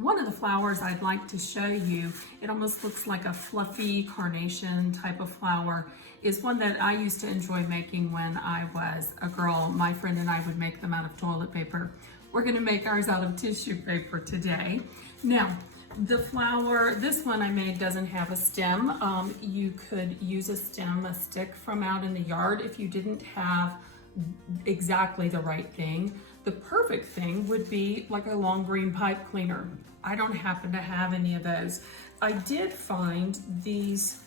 One of the flowers I'd like to show you, it almost looks like a fluffy carnation type of flower, is one that I used to enjoy making when I was a girl. My friend and I would make them out of toilet paper. We're gonna make ours out of tissue paper today. Now, the flower, this one I made doesn't have a stem. You could use a stem, a stick from out in the yard if you didn't have exactly the right thing. The perfect thing would be like a long green pipe cleaner. I don't happen to have any of those. I did find these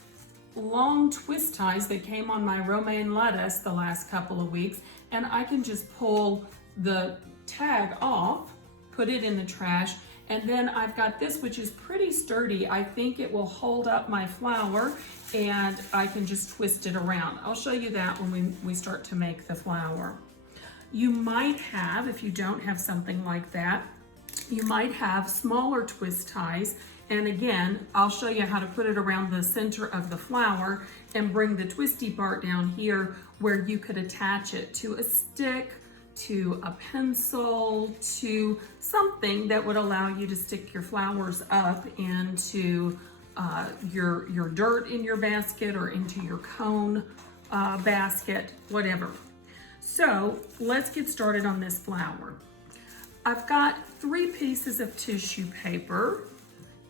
long twist ties that came on my romaine lettuce the last couple of weeks, and I can just pull the tag off, put it in the trash, and then I've got this, which is pretty sturdy. I think it will hold up my flower, and I can just twist it around. I'll show you that when we start to make the flower. You might have, if you don't have something like that, you might have smaller twist ties. And again, I'll show you how to put it around the center of the flower and bring the twisty part down here where you could attach it to a stick, to a pencil, to something that would allow you to stick your flowers up into your dirt in your basket or into your cone basket, whatever. So let's get started on this flower. I've got 3 pieces of tissue paper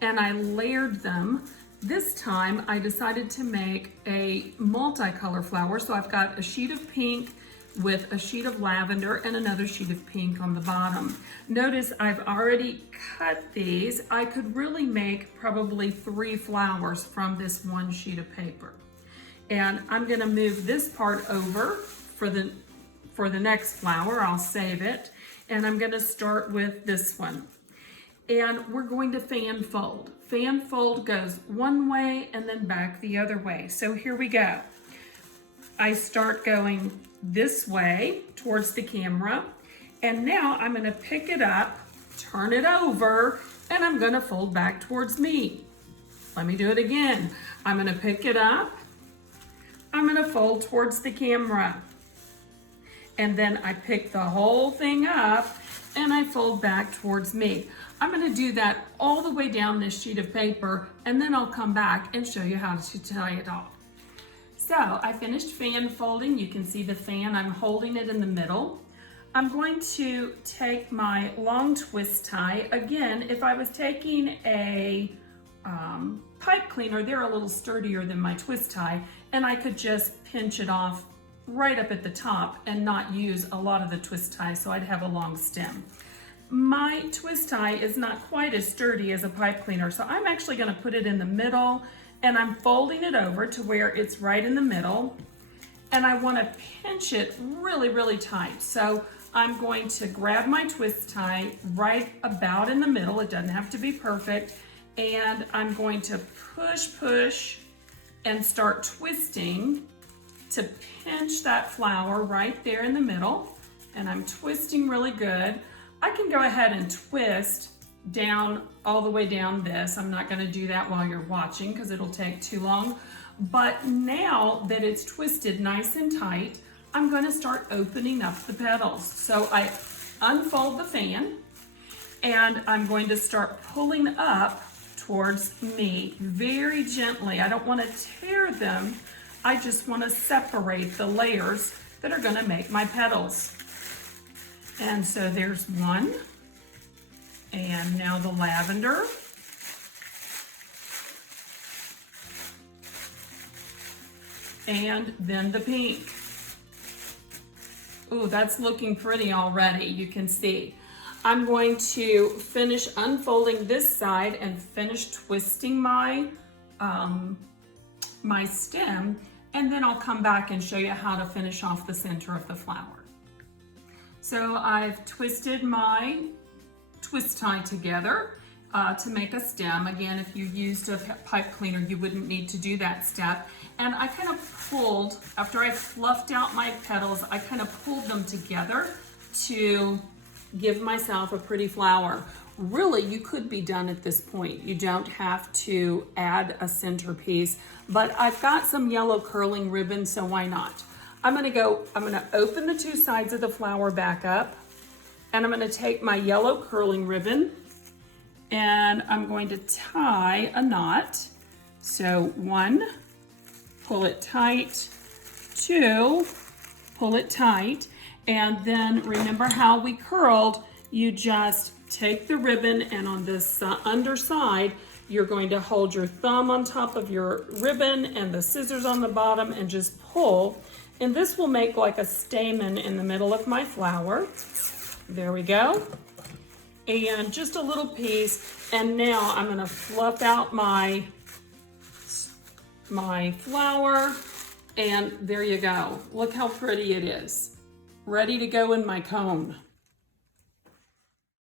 and I layered them. This time I decided to make a multicolor flower. So I've got a sheet of pink with a sheet of lavender and another sheet of pink on the bottom. Notice I've already cut these. I could really make probably 3 flowers from this one sheet of paper. And I'm gonna move this part over for the next flower. I'll save it. And I'm gonna start with this one. And we're going to fan fold. Fan fold goes one way and then back the other way. So here we go. I start going this way towards the camera. And now I'm gonna pick it up, turn it over, and I'm gonna fold back towards me. Let me do it again. I'm gonna pick it up, I'm gonna fold towards the camera. And then I pick the whole thing up and I fold back towards me. I'm gonna do that all the way down this sheet of paper, and then I'll come back and show you how to tie it off. So I finished fan folding. You can see the fan, I'm holding it in the middle. I'm going to take my long twist tie. Again, if I was taking a pipe cleaner, they're a little sturdier than my twist tie, and I could just pinch it off right up at the top and not use a lot of the twist tie, so I'd have a long stem. My twist tie is not quite as sturdy as a pipe cleaner, so I'm actually gonna put it in the middle, and I'm folding it over to where it's right in the middle, and I wanna pinch it really, really tight. So I'm going to grab my twist tie right about in the middle. It doesn't have to be perfect, and I'm going to push, and start twisting to pinch that flower right there in the middle. And I'm twisting really good. I can go ahead and twist down all the way down this. I'm not gonna do that while you're watching because it'll take too long. But now that it's twisted nice and tight, I'm gonna start opening up the petals. So I unfold the fan and I'm going to start pulling up towards me very gently. I don't wanna tear them. I just want to separate the layers that are going to make my petals. And so there's one, and now the lavender, and then the pink. Ooh, that's looking pretty already, you can see. I'm going to finish unfolding this side and finish twisting my my stem, and then I'll come back and show you how to finish off the center of the flower. So I've twisted my twist tie together to make a stem. Again, if you used a pipe cleaner, you wouldn't need to do that step. And I kind of pulled, after I fluffed out my petals, I kind of pulled them together to give myself a pretty flower. Really, you could be done at this point. You don't have to add a centerpiece, but I've got some yellow curling ribbon, so why not? I'm gonna open the 2 sides of the flower back up, and I'm gonna take my yellow curling ribbon and I'm going to tie a knot. So 1, pull it tight, 2, pull it tight, and then remember how we curled, you just take the ribbon and on this underside, you're going to hold your thumb on top of your ribbon and the scissors on the bottom and just pull. And this will make like a stamen in the middle of my flower. There we go. And just a little piece. And now I'm gonna fluff out my flower. And there you go. Look how pretty it is. Ready to go in my cone.